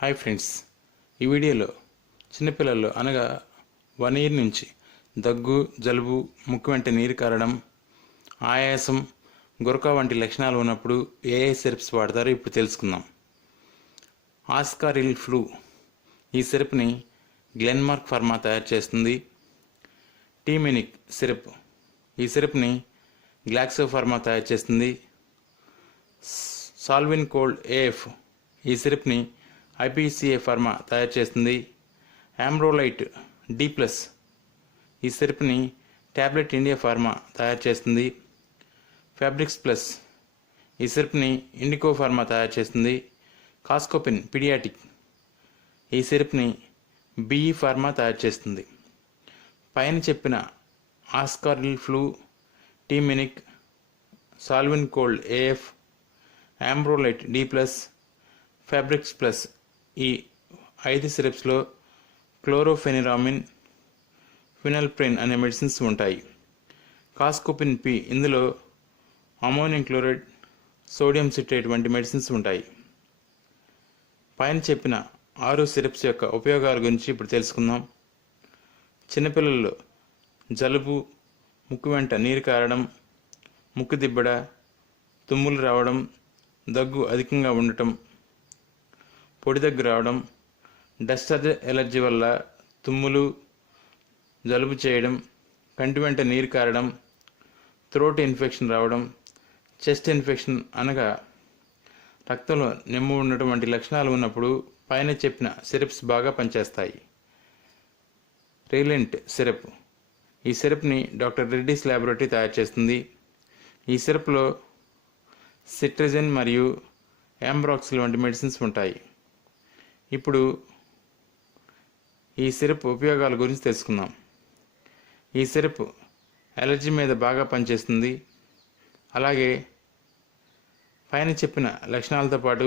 Hi friends, ఈ వీడియోలో చిన్నపిల్లల్లో అనగా 1 ఇయర్ నుంచి దగ్గు, జలుబు, ముక్కు వెంట నీరు కారడం, ఆయాసం, గురక వంటి లక్షణాలు ఉన్నప్పుడు ఏ సిరప్స్ వాడతారో ఇప్పుడు తెలుసుకుందాం. ఆస్కారిల్ ఫ్లూ ఈ సిరప్ని గ్లెన్మార్క్ ఫార్మా తయారు చేస్తుంది. టీమినిక్ సిరప్ ఈ సిరప్ని గ్లాక్సో ఫార్మా తయారు చేస్తుంది. సాల్విన్ కోల్డ్ ఏఎఫ్ ఈ సిరప్ని ఐపీసీఏ ఫార్మా తయారు చేస్తుంది. ఆమ్రోలైట్ డి ప్లస్ ఈ సిరప్ని టాబ్లెట్ ఇండియా ఫార్మా తయారు చేస్తుంది. ఫ్యాబ్రిక్స్ ప్లస్ ఈ సిరప్ని ఇండికో ఫార్మా తయారు చేస్తుంది. కాస్కోపిన్ పీడియాటిక్ ఈ సిరప్ని బిఈ ఫార్మా తయారు చేస్తుంది. పైన చెప్పిన Ascoril flu, T-Minic, Solvin cold AF, Ambrolite D plus, Febrex plus ఈ 5 సిరప్స్లో క్లోరోఫెనిరామిన్, ఫినల్ప్రిన్ అనే మెడిసిన్స్ ఉంటాయి. కాస్కోపిన్ పి ఇందులో అమోనియం క్లోరైడ్, సోడియం సిట్రేట్ వంటి మెడిసిన్స్ ఉంటాయి. పైన చెప్పిన 6 సిరప్స్ యొక్క ఉపయోగాల గురించి ఇప్పుడు తెలుసుకుందాం. చిన్నపిల్లల్లో జలుబు, ముక్కు వెంట నీరు కారడం, ముక్కు దిబ్బడ, తుమ్ములు రావడం, దగ్గు అధికంగా ఉండటం, పొడి దగ్గు రావడం, డస్ట్ ఎలర్జీ వల్ల తుమ్ములు, జలుబు చేయడం, కంటి వెంట నీరు కారడం, థ్రోట్ ఇన్ఫెక్షన్ రావడం, చెస్ట్ ఇన్ఫెక్షన్ అనగా రక్తంలో నెమ్ము ఉండటం వంటి లక్షణాలు ఉన్నప్పుడు పైన చెప్పిన సిరప్స్ బాగా పనిచేస్తాయి. రిలెంట్ సిరప్ ఈ సిరప్ని డాక్టర్ రెడ్డీస్ ల్యాబొరేటరీ తయారు చేస్తుంది. ఈ సిరప్లో సిట్రజిన్ మరియు యాంబ్రాక్సిల్ వంటి మెడిసిన్స్ ఉంటాయి. ఇప్పుడు ఈ సిరప్ ఉపయోగాల గురించి తెలుసుకుందాం. ఈ సిరప్ అలర్జీ మీద బాగా పనిచేస్తుంది. అలాగే పైన చెప్పిన లక్షణాలతో పాటు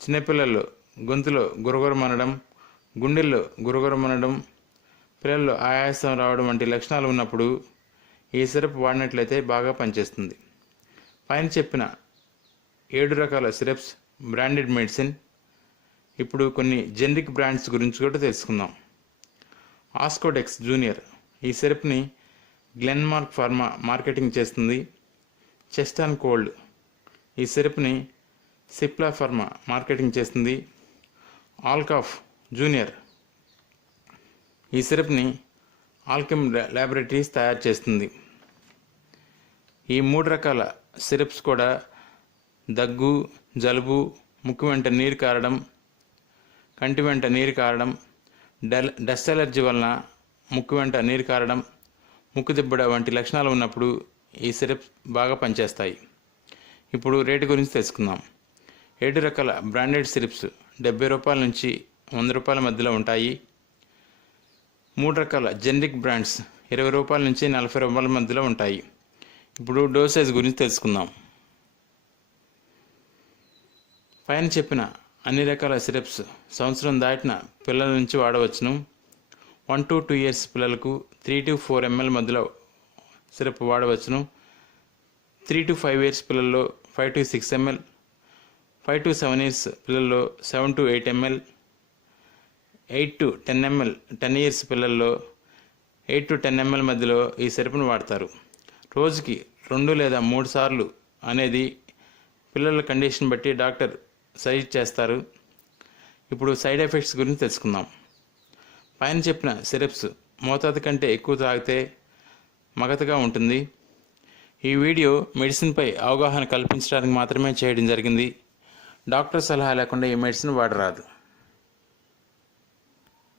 చిన్నపిల్లల్లో గొంతులో గురగురమనడం, గుండెల్లో గురగురమనడం, పిల్లల్లో ఆయాసం రావడం వంటి లక్షణాలు ఉన్నప్పుడు ఈ సిరప్ వాడినట్లయితే బాగా పనిచేస్తుంది. పైన చెప్పిన 7 రకాల సిరప్స్ బ్రాండెడ్ మెడిసిన్. ఇప్పుడు కొన్ని జెనరిక్ బ్రాండ్స్ గురించి కూడా తెలుసుకుందాం. ఆస్కోడెక్స్ జూనియర్ ఈ సిరప్ని గ్లెన్మార్క్ ఫార్మా మార్కెటింగ్ చేస్తుంది. చెస్ట్ అండ్ కోల్డ్ ఈ సిరప్ని సిప్లా ఫార్మా మార్కెటింగ్ చేస్తుంది. ఆల్కాఫ్ జూనియర్ ఈ సిరప్ని ఆల్కెమ్ ల్యాబొరేటరీస్ తయారు చేస్తుంది. ఈ 3 రకాల సిరప్స్ కూడా దగ్గు, జలుబు, ముక్కు వెంట నీరు కారడం, కంటి వెంట నీరు కారడం, డస్ట్ ఎలర్జీ వలన ముక్కు వెంట నీరు కారడం, ముక్కు దిబ్బడ వంటి లక్షణాలు ఉన్నప్పుడు ఈ సిరప్ బాగా పనిచేస్తాయి. ఇప్పుడు రేటు గురించి తెలుసుకుందాం. 7 రకాల బ్రాండెడ్ సిరప్స్ 70 రూపాయల నుంచి 100 రూపాయల మధ్యలో ఉంటాయి. 3 రకాల జెనరిక్ బ్రాండ్స్ 20 రూపాయల నుంచి 40 రూపాయల మధ్యలో ఉంటాయి. ఇప్పుడు డోసేజ్ గురించి తెలుసుకుందాం. పైన చెప్పిన అన్ని రకాల సిరప్స్ సంవత్సరం దాటిన పిల్లల నుంచి వాడవచ్చును. 1 to 2 years పిల్లలకు 3 to 4 ml మధ్యలో సిరప్ వాడవచ్చును. 3 to 5 years పిల్లల్లో 5 to 6 ml, 5 to 7 years పిల్లల్లో 7 to 8 ml, 8 to 10 ml 10 years పిల్లల్లో 8 to 10 ml మధ్యలో ఈ సిరప్ను వాడతారు. రోజుకి 2 లేదా 3 సార్లు అనేది పిల్లల కండిషన్ బట్టి డాక్టర్ సజెస్ట్ చేస్తారు. ఇప్పుడు సైడ్ ఎఫెక్ట్స్ గురించి తెలుసుకుందాం. పైన చెప్పిన సిరప్స్ మోతాదు కంటే ఎక్కువ తాగితే మగతగా ఉంటుంది. ఈ వీడియో మెడిసిన్పై అవగాహన కల్పించడానికి మాత్రమే చేయడం జరిగింది. డాక్టర్ సలహా లేకుండా ఈ మెడిసిన్ వాడరాదు.